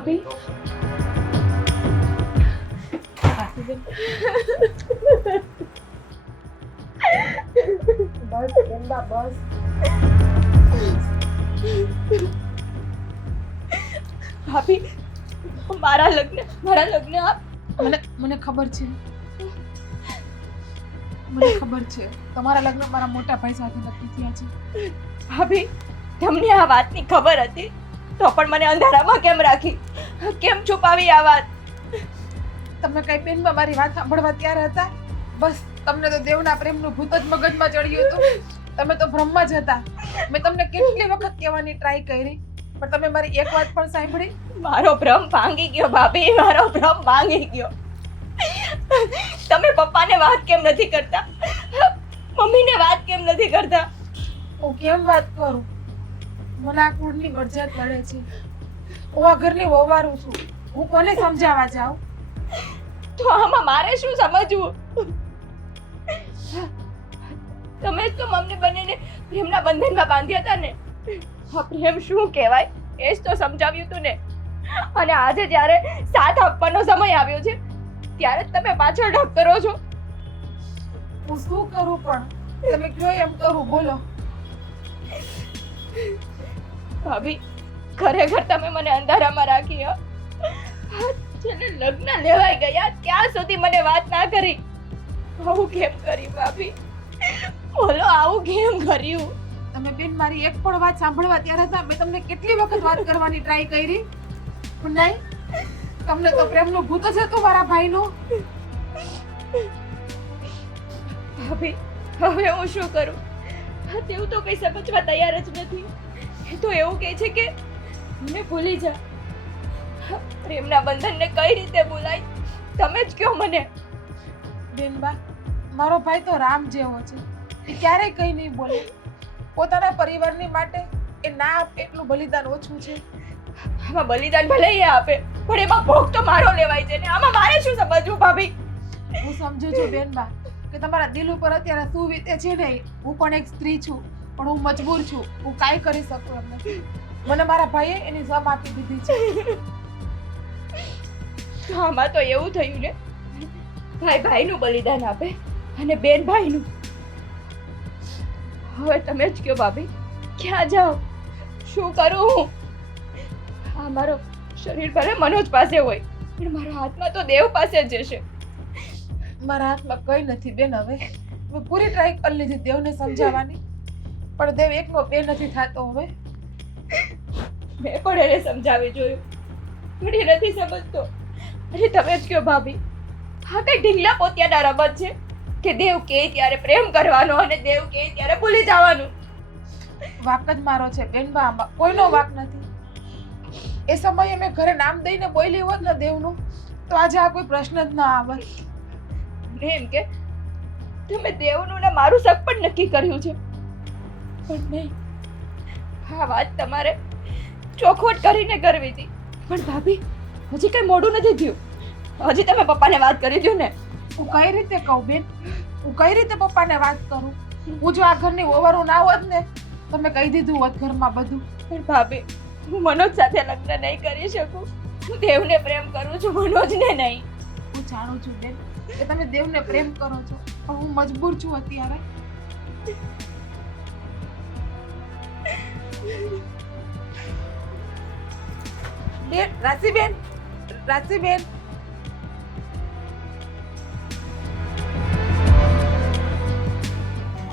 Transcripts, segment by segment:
ભાભી બસ કેમ્બા બસ ભાભી મારા લગ્ન આપ મને ખબર છે તમારા લગ્ન મારા મોટા ભાઈ સાથે નક્કી થયા છે. ભાભી તમને આ વાતની ખબર હતી તો પણ મને અંધારામાં કેમ રાખી? કેમ છુપાવી આ વાત? તમે કઈ બેનમાં મારી વાત સાંભળવા તૈયાર હતા? બસ તમને તો દેવના પ્રેમનું ભૂત જ મગજમાં ચડ્યું હતું. તમે તો ભ્રમમાં જ હતા. મેં તમને કેટલી વખત કહેવાની ટ્રાય કરી પણ તમે મારી એક વાત પણ સાંભળી? મારો ભ્રમ ભાંગી ગયો ભાભી, મારો ભ્રમ ભાંગી ગયો. તમે પપ્પાને વાત કેમ નથી કરતા? મમ્મીને વાત કેમ નથી કરતા? હું કેમ વાત કરું? મને આ કુળની મરજાત નડે છે. હું આ ઘરની વહુવારું છું. હું કોને સમજાવવા જાઉં? તો આમાં મારે શું સમજવું? તમે જ તો મમ્મી બંનેને પ્રેમના બંધનમાં બાંધ્યા હતા ને. આ પ્રેમ શું કહેવાય એ જ તો સમજાવ્યું હતું ને. અને આજે જ્યારે સાથ આપવાનો સમય આવ્યો છે ત્યારે જ તમે પાછળ ઢગ કરો છો. હું શું કરું પણ તમે કયો એમ કરું, બોલો. ભાભી ખરેખર તમે મને અંધારામાં રાખી. છેલ્લે લગ્ન લેવાઈ ગયા ત્યાં સુધી મને વાત ના કરી. આવું કેમ કરી ભાભી? બોલો આવું કેમ કર્યું? તમે બેન મારી એક પણ વાત સાંભળવા તૈયાર હતા? મેં તમને કેટલી વખત વાત કરવાની ટ્રાય કરી પણ નહીં. તમને તો પ્રેમનું ભૂત જ હતું મારા ભાઈનું. ભાભી હવે હું શું કરું? તેવું તો કઈ સમજવા તૈયાર જ નથી. એ તો એવું કહે છે કે મને ભૂલી જા. પ્રેમના બંધનને કઈ રીતે ભૂલાય? તમે જ કહો મને. બેનબા મારો ભાઈ તો રામ જેવો છે. એ ક્યારેય કંઈ નહીં બોલે. પોતાના પરિવારની માટે એ ના આપે એટલું બલિદાન ઓછું છે. આમાં બલિદાન ભલે એ આપે પણ એમાં ભોગ તો મારો લેવાય છે ને. આમાં મારે શું સમજવું ભાભી? હું સમજુ છું બેનબા કે તમારા દિલ ઉપર અત્યારે શું વીતે છે ને. હું પણ એક સ્ત્રી છું પણ હું મજબૂર છું. હું કાંઈ કરી શકું એમ નથી. મને મારા ભાઈએ એની સમ આપી દીધી છે. તો આમાં તો એવું થયું ને, ભાઈ ભાઈનું બલિદાન આપે અને બેન ભાઈનું. હવે તમે જ કહો ભાભી, ક્યાં જાઉં? શું કરું હું? આ મારો શરીર ભલે મનોજ પાસે હોય પણ મારો આત્મા તો દેવ પાસે જ હશે. મારા હાથમાં કંઈ નથી બેન. હવે મેં પૂરી ટ્રાય કરી લીધી દેવને સમજાવવાની પણ દેવ એકનો બે નથી થતો. હવે મેં પણ એને સમજાવી જોયું પણ એ નથી સમજતો. અરે તમે જ કહો ભાભી, હા કઈ ઢીંગલા પોતિયાના રમત છે કે દેવ કહે ત્યારે પ્રેમ કરવાનો અને દેવ કહે ત્યારે ભૂલી જવાનું. વાક જ મારો છે બેનબા. આમાં કોઈનો વાક નથી. એ સમયે મેં ઘરે નામ દઈને બોલી હોત ને દેવનું તો આજે આ કોઈ પ્રશ્ન જ ન આવત. ને એમ કે તમે દેવનું ને મારું શક પણ નક્કી કર્યું છે પણ નહીં. હા વાત તમારે ચોખવટ કરીને કરવી હતી પણ ભાભી હજી કઈ મોડું નથી થયું. હજી તમે પપ્પાને વાત કરી દો ને. હું કઈ રીતે કહું બેન? હું કઈ રીતે પપ્પાને વાત કરું? હું જો આ ઘરની વહુવારું ના હોત ને તો મેં કહી દીધું હોત ઘરમાં બધું. પણ ભાભી હું મનોજ સાથે લગ્ન નહીં કરી શકું. હું દેવને પ્રેમ કરું છું, મનોજને નહીં. હું જાણું છું બેન કે તમે દેવને પ્રેમ કરો છો પણ હું મજબૂર છું અત્યારે. બેન રાશિબેન, રાશિબેન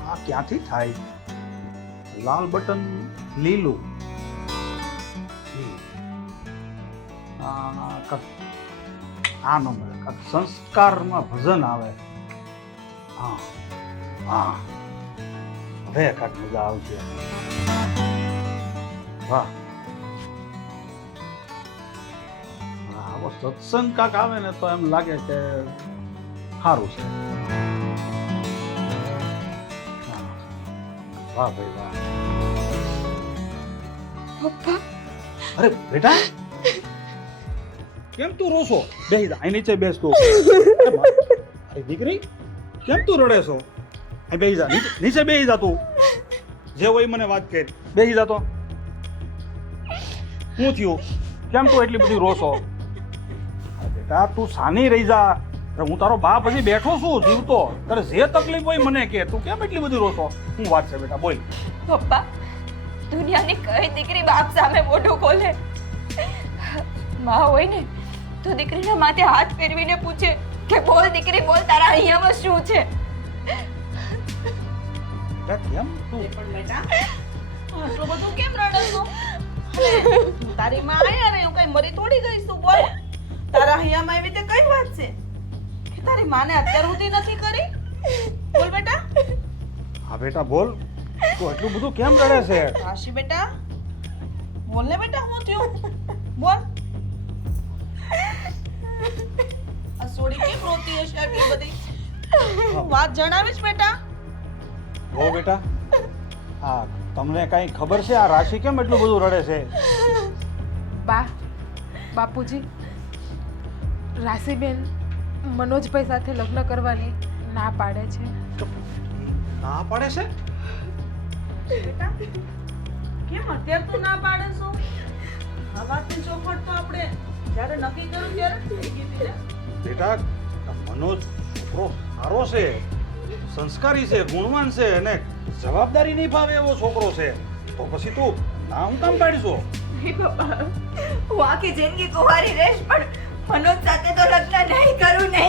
આ ક્યાંથી થાય? લાલ બટન લીલું. આ નંબર સંસ્કારમાં ભજન આવે. હા હા હવે કાંઈક મજા આવશે. વાહ આવો સત્સંગ કાંક આવે ને તો એમ લાગે કે સારું છે. વાહ ભાઈ વાહ. પપ્પા અરે બેટા કેમ તું રોશો? બેહી જા, અહીં નીચે બેસ તું. અરે દીકરી કેમ તું રડે છો? અહીં બેહી જા, નીચે બેહી જા તું. જે હોય મને વાત કર. બેહી જા તો. શું થયું? કેમ તું એટલી બધી રોશો? બેટા તું સાની રહી જા. અરે હું તારો બાપ હજી બેઠો છું જીવતો. તારે જે તકલીફ હોય મને કે. તું કેમ એટલી બધી રોશો? શું વાત છે બેટા, બોલ. પપ્પા, દુનિયાની કઈ દીકરી બાપ સામે મોઢું ખોલે? માં હોય ને તો દીકરીના માથે હાથ ફેરવીને પૂછે કે બોલ દીકરી બોલ, તારા અહીંયામાં શું છે? બેટા કેમ તું પણ બેટા આટલું બધું કેમ રડે છો? હું તારી માં આયા ને હું કઈ મરી થોડી ગઈ છું? બોલ, તારા અહીંયામાં એવી રીતે કઈ વાત છે કે તારી માને અત્યાર સુધી નથી કરી? બોલ બેટા. હા બેટા બોલ. તું એટલું બધું કેમ રડે છે? રાશિ બેટા બોલ ને બેટા, શું થયું? બોલ. આ સોડી કેમ રોતી હશે આટલી બધી? વાત જણાવીશ બેટા. હો બેટા, હા તમને કઈ ખબર છે આ રાશિ કેમ એટલું બધું રડે છે? બાપુજી, રાશિબેન મનોજભાઈ સાથે લગ્ન કરવાની ના પાડે છે. ના પાડે છે? બેટા કેમ અત્યારે તું ના પાડે છો? આ વાતની ચોખવટ તો આપણે જ્યારે નક્કી કર્યું ત્યારે જ થઈ ગઈ હતી ને. બેટા મનોજ છોકરો સારો છે, સંસ્કારી છે, ગુણવાન છે અને જવાબદારી નિભાવે એવો છોકરો છે. તો પછી તું ના હું કામ પાડીશો? નહીં પપ્પા, હું આખી જિંદગી કુંવારી રહીશ પણ મનોજ સાથે તો લગ્ન નહીં કરું ને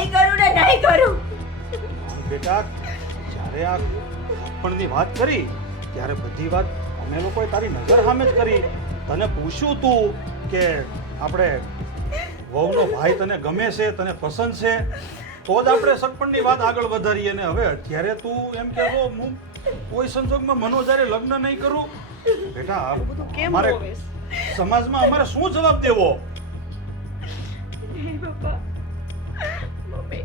નહીં કરું. બેટા જ્યારે આ લગ્નની વાત કરી ત્યારે બધી વાત અમે લોકોએ તારી નજર સામે જ કરી. તને પૂછ્યું તું કે આપણે વહુનો ભાઈ તને ગમે છે, તને પસંદ છે, તો જ આપણે સગપણની વાત આગળ વધારીએ. ને હવે અત્યારે તું એમ કહેશો હું કોઈ સંજોગમાં મનોજ હારે લગ્ન નહીં કરું? બેટા કેમ અમારે રોવેશ? સમાજમાં અમારે શું જવાબ દેવો? નહીં પપ્પા, મમ્મી,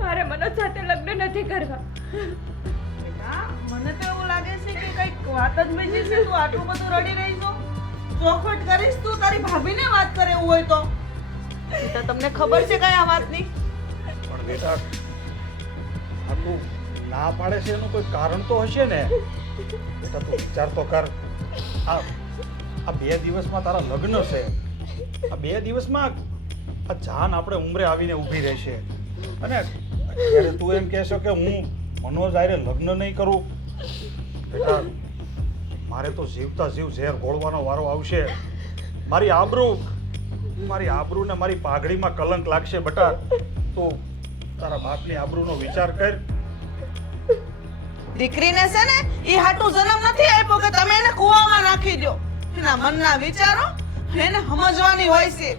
મારે મનોજ સાથે લગ્ન નથી કરવા. બેટા મને તો એવું લાગે છે કે કઈક વાત જ બીજી છે. તું આટલું બધું રડી રહી છો? ચોખવટ કરીશ તું તારી ભાભીને વાત કરે એવું હોય તો? એ તો તમને ખબર છે કઈ આ વાતની? પણ બેટા આટલું ના પાડે છે એનું કોઈ કારણ તો હશે ને? બેટા તું વિચાર તો કર. આ 2 દિવસમાં તારા લગ્ન છે. આ 2 દિવસમાં આ જાન આપણે ઉંમરે આવીને ઊભી રહેશે અને અત્યારે તું એમ કહેશો કે હું મનોજ હારે લગ્ન નહીં કરું? બેટા મારે તો જીવતા જીવ ઝેર ઘોળવાનો વારો આવશે. મારી આબરૂ ને મારી પાઘડીમાં કલંક લાગશે. બેટા તું તારા બાપની આબરૂનો વિચાર કર. દીકરીને છે ને એ હાટું જન્મ નથી આપ્યો કે તમે એને કૂવામાં નાખી દો. એના મનના વિચારો એને સમજવાની હોય છે.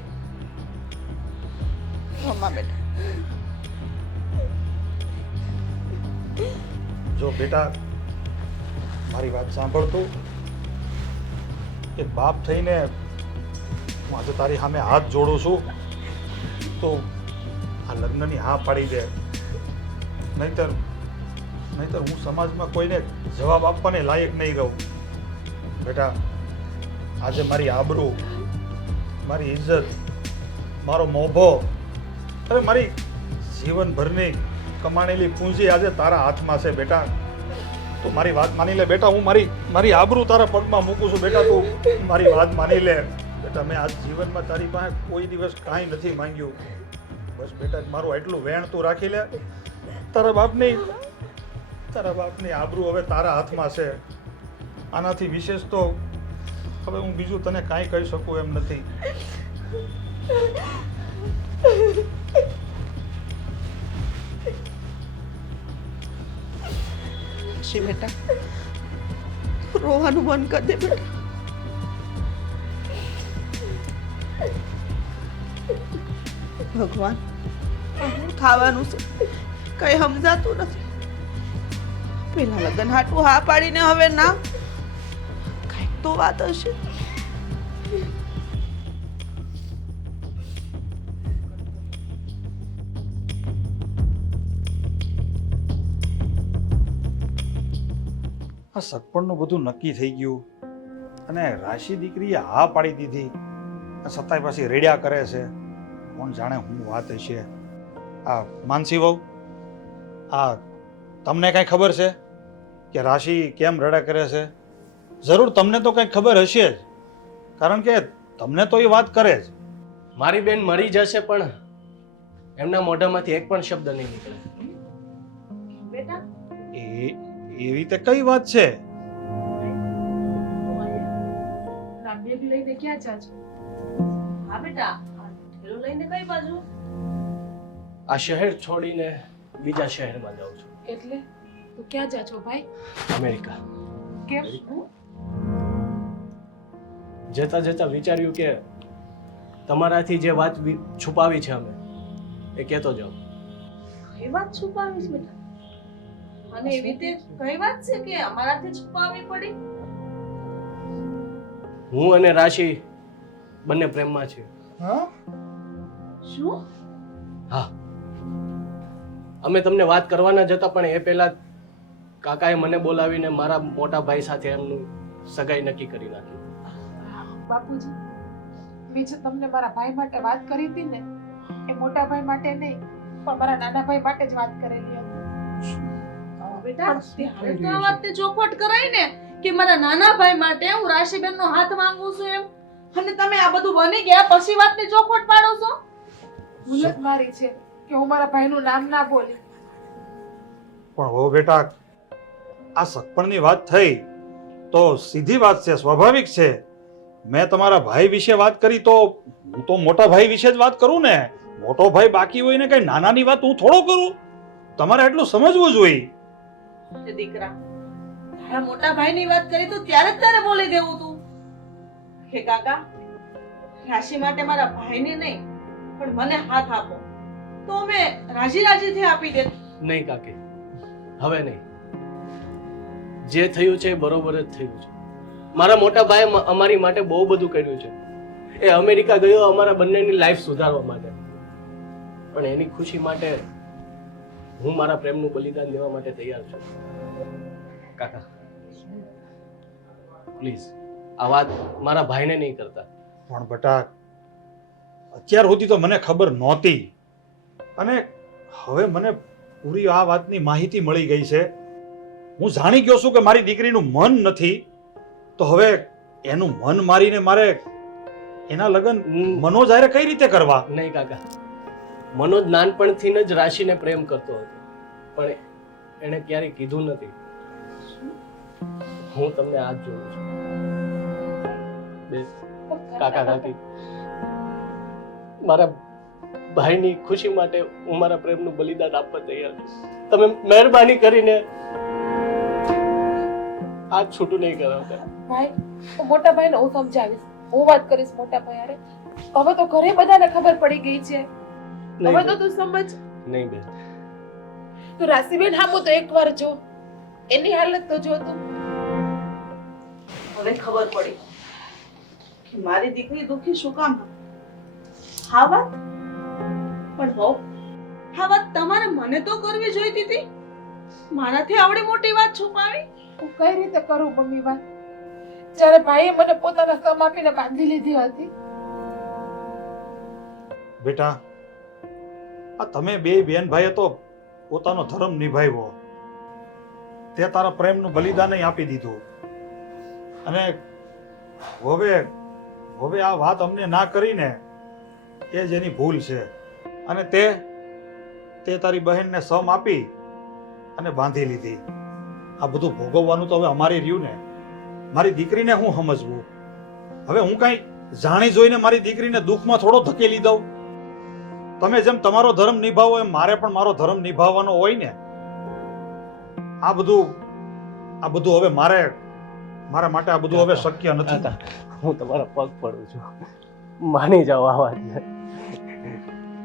મમ્મા બેટા જો બેટા મારી વાત સાંભળતું, એક બાપ થઈને હું આજે તારી સામે હાથ જોડું છું તો આ લગ્નની હા પાડી દે. નહીતર હું સમાજમાં કોઈને જવાબ આપવાને લાયક નહીં રહું. બેટા આજે મારી આબરૂ, મારી ઇજ્જત, મારો મોભો અરે મારી જીવનભરની કમાણેલી પૂંજી આજે તારા હાથમાં છે. બેટા તું મારી વાત માની લે. બેટા હું મારી આબરૂ તારા પગમાં મૂકું છું. બેટા તું મારી વાત માની લે. બેટા મેં આજ જીવનમાં તારી પાસે કોઈ દિવસ કાંઈ નથી માંગ્યું. બસ બેટા મારું એટલું વેણ તું રાખી લે. તારા બાપની આબરૂ હવે તારા હાથમાં છે. આનાથી વિશેષ તો હવે હું બીજું તને કાંઈ કહી શકું એમ નથી. શી બેટા રોવાનું બંધ કરી દે બેટા. ભગવાન હું ખાવાનું છે કઈ સમજાતું નથી. પેલા લગન હાટું હા પાડીને હવે ના, કઈક તો વાત હશે. આ સગપણનું બધું નક્કી થઈ ગયું અને રાશિ દીકરીએ હા પાડી દીધી. છતાંય પાછી રેડ્યા કરે છે. કોણ જાણે હું વાત હશે. આ માનસી વહુ, આ તમને કાંઈ ખબર છે કે રાશિ કેમ રડ્યા કરે છે? જરૂર તમને તો કંઈક ખબર હશે જ, કારણ કે તમને તો એ વાત કરે જ. મારી બેન મરી જશે પણ એમના મોઢામાંથી એક પણ શબ્દ નહીં નીકળે. બેટા એ રીતે કઈ વાત છે? ના બેગ લઈને ક્યાં જાજો? હા બેટા આ થેલો લઈને કઈ બાજુ? આ શહેર છોડીને બીજા શહેરમાં જાઉં છું, એટલે તો ક્યાં જાજો ભાઈ? અમેરિકા. કેમ? જતા જતા વિચાર્યું કે તમારાથી જે વાત છુપાવી છે અમે એ કહેતો જાઉં. કઈ વાત છુપાવી છે બેટા? અને એવી રીતે કઈ વાત છે કે અમારાથી છુપાવવી પડી? હું અને રાશિ બંને પ્રેમમાં છીએ. શું? હા, અમે તમને વાત કરવાના જ હતા પણ એ પહેલા કાકાએ મને બોલાવીને મારા મોટા ભાઈ સાથે એમનું સગાઈ નક્કી કરી નાખી. બાપુજી, મેં જે તમને મારા ભાઈ માટે વાત કરી હતી ને, એ મોટા ભાઈ માટે નહીં પણ મારા નાના ભાઈ માટે જ વાત કરેલી હતી. બેટા ત્યારે તો આ વાતને ચોખવટ કરાઈ ને કે મારા નાના ભાઈ માટે હું રાશિબેનનો હાથ માંગુ છું એમ, અને તમે આ બધું બની ગયા પછી વાતને ચોખવટ પાડો છો? ભૂલ જ મારી છે કે હું મારા ભાઈનું નામ ના બોલી. પણ હો બેટા, આ સગપણની વાત થઈ તો સીધી વાત છે, સ્વાભાવિક છે. મેં તમારા ભાઈ વિશે વાત કરી તો હું તો મોટા ભાઈ વિશે જ વાત કરું ને. મોટો ભાઈ બાકી હોય ને કઈ નાનાની વાત હું થોડો કરું. તમારે એટલું સમજવું જોઈએ. તે દીકરા તારા મોટા ભાઈની વાત કરી તો ત્યારે જ તારે બોલી દેવું તું કે કાકા રાશિ માટે મારા ભાઈને નહીં પણ મને હાથ આપો, તો અમે રાજી રાજીથી આપી દે. નહીં કાકી, હવે નહીં. જે થયું છે એ બરોબર જ થયું છે. મારા મોટા ભાઈએ અમારી માટે બહુ બધું કર્યું છે. એ અમેરિકા ગયો અમારા બંનેની લાઈફ સુધારવા માટે, પણ એની ખુશી માટે હું મારા પ્રેમનું બલિદાન દેવા માટે તૈયાર છું. કાકા પ્લીઝ આ વાત મારા ભાઈને નહીં કરતા. પણ બટા, અત્યાર સુધી તો મને ખબર નહોતી અને હવે મને પૂરી આ વાતની માહિતી મળી ગઈ છે. હું જાણી ગયો છું કે મારી દીકરીનું મન નથી, તો હવે એનું મન મારીને મારે એના લગ્ન મનોજ હારે કઈ રીતે કરવા? નહીં કાકા, મનોજ નાનપણથી જ રાશિને પ્રેમ કરતો હતો પણ એણે ક્યારેય કીધું નથી. હું તમને આજ જોઉં છું. બે કાકા કાકી, મારા ભાઈની ખુશી માટે હું મારા પ્રેમનું બલિદાન આપવા તૈયાર છું. તમે મહેરબાની કરીને આજ છૂટું નહીં કરાવતા. ભાઈ, હું મોટા ભાઈને હું સમજાવીશ, હું વાત કરીશ મોટા ભાઈ હારે. હવે તો ઘરે બધાને ખબર પડી ગઈ છે. હવે તો તું સમજ. નહીં બેન, તું રાશિબેન હામું તો એકવાર જો, એની હાલત તો જો તું. હવે ખબર પડી કે મારી દીકરી દુખી શું કામ હતી. હા વાત પણ હો, હા વાત તમારે મને તો કરવી જોઈતી હતી. મારાથી આવડી મોટી વાત છુપાવી. હું કઈ રીતે કરું મમ્મી વાત, જ્યારે ભાઈએ મને પોતાના સમ આપીને બાંધી લીધી હતી. બેટા, આ તમે બે બેન ભાઈએ તો પોતાનો ધર્મ નિભાવ્યો. તે તારા પ્રેમનું બલિદાન આપી દીધું અને હવે આ વાત અમને ના કરીને એ જ એની ભૂલ છે. અને તે તારી બહેનને સમ આપી અને બાંધી લીધી. આ બધું ભોગવવાનું તો હવે અમારી રહ્યું ને. મારી દીકરીને હું સમજવું? હવે હું કઈ જાણી જોઈને મારી દીકરીને દુઃખમાં થોડો ધકેલી દઉં? તમે જેમ તમારો ધર્મ નિભાવો એમ મારે પણ મારો ધર્મ નિભાવવાનો હોય ને. આ બધું હવે મારા માટે આ બધું હવે શક્ય નથી. કાકા, હું તમારા પગ પડું છું, માની જાઓ આ વાતને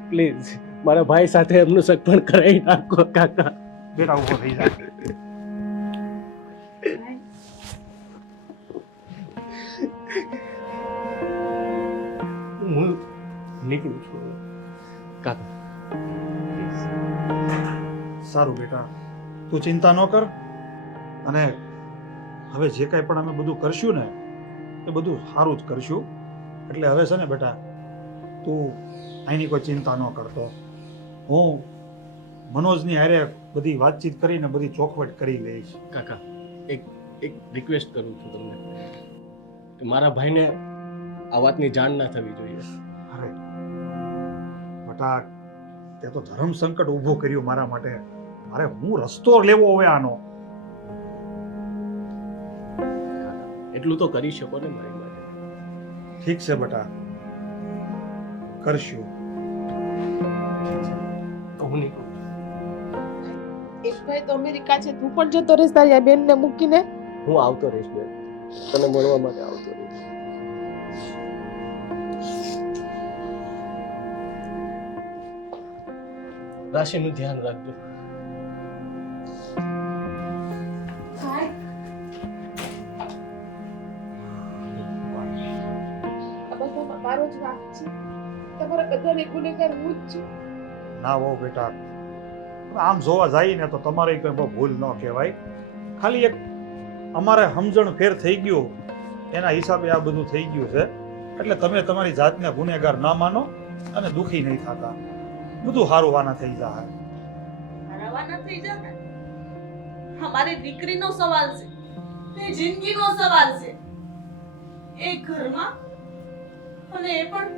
પ્લીઝ. મારા ભાઈ સાથે એમનું સગપણ કરાવી નાખો કાકા. બેટા ઉભો થઈ જાય. હું નીકળું છું કાકા. સારું બેટા, તું ચિંતા ન કર. અને હવે જે કાંઈ પણ અમે બધું કરશું ને એ બધું સારું જ કરશું. એટલે હવે છે ને બેટા, તું અહીંની કોઈ ચિંતા ન કરતો. હું મનોજની હારે બધી વાતચીત કરીને બધી ચોખવટ કરી લઈશ. કાકા, એક રિક્વેસ્ટ કરું છું તમને કે મારા ભાઈને આ વાતની જાણ ના થવી જોઈએ. અરે બટા, તે તો ધર્મ સંકટ ઊભું કર્યું મારા માટે. મારે હું રસ્તો લેવો હવે આનો. એટલું તો કરી શકો ને મારી માટે. ઠીક છે બટા, કરશું. તો હું નીકળું. એક ભાઈ તો અમેરિકા છે, તું પણ જતો રહીશ તારી આ બેનને મૂકીને? હું આવતો રહીશ બેન, તને મળવા માટે આવતો રહીશ. રાશિનું ધ્યાન રાખજો. આ બધામાં મારો જ વાંક છે. તમારા બધાને ગુનેગાર હું જ છું. ના હો બેટા, આમ જોવા જઈએ ને તો તમારે કોઈ બહુ ભૂલ ન કહેવાય. ખાલી એક અમારે સમજણ ફેર થઈ ગયું એના હિસાબે આ બધું થઈ ગયું છે. એટલે તમે તમારી જાતને ગુનેગાર ના માનો અને દુખી નહીં થતા. બધું સારું વાના થઈ જાય. રવાના થઈ જા ને. અમારી દીકરીનો સવાલ છે, તે જિંદગીનો સવાલ છે. એ ઘરમાં અને એ પણ